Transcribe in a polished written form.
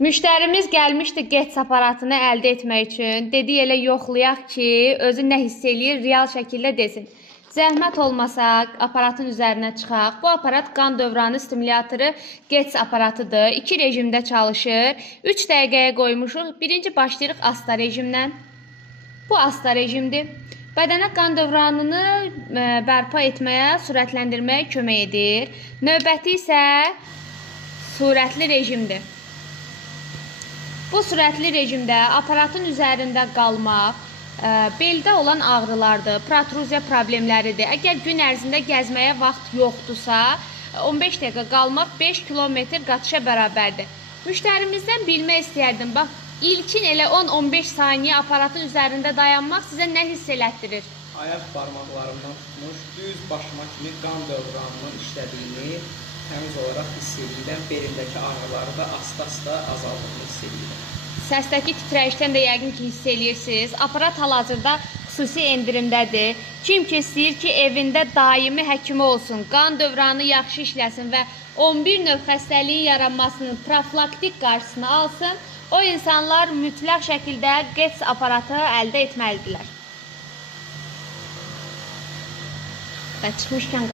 Müştərimiz gəlmişdi GETS aparatını əldə etmək üçün. Dedi elə yoxlayaq ki, özü nə hiss eləyir, real şəkildə desin. Zəhmət olmasa aparatın üzərinə çıxaq. Bu aparat qan dövranı stimulatoru GETS aparatıdır. 2 rejimdə çalışır. 3 dəqiqəyə qoymuşuq. Birinci başlayırıq asta rejimdən. Bu asta rejimdir. Bədənə qan dövranını bərpa etməyə, sürətləndirməyə kömək edir. Növbəti isə sürətli rejimdir. Bu sürətli rejimdə aparatın üzərində qalmaq, beldə olan ağrılardır, protruzya problemləridir. Əgər gün ərzində gəzməyə vaxt yoxdursa, 15 dəqiqə qalmaq 5 kilometr qaçışa bərabərdir. Müştərimizdən bilmək istəyərdim, bax, ilkin elə 10-15 saniyə aparatın üzərində dayanmaq sizə nə hiss elətdirir? Ayaq barmaqlarımdan tutmuş, düz başıma kimi qan dövranının işlədiyini təmiz olaraq hiss edirəm. Belimdəki ağrıları da asta-asta azaldığını hiss edirəm. Səsdəki titrəyişdən də yəqin ki, hiss edirsiniz. Aparat hal-hazırda xüsusi endirimdədir. Kim ki istəyir ki, evində daimi həkimi olsun, qan dövranı yaxşı işləsin və 11 növ xəstəliyin yaranmasının profilaktik qarşısını alsın, o insanlar mütləq şəkildə GETS aparatı əldə etməlidirlər. Və çıxmışkən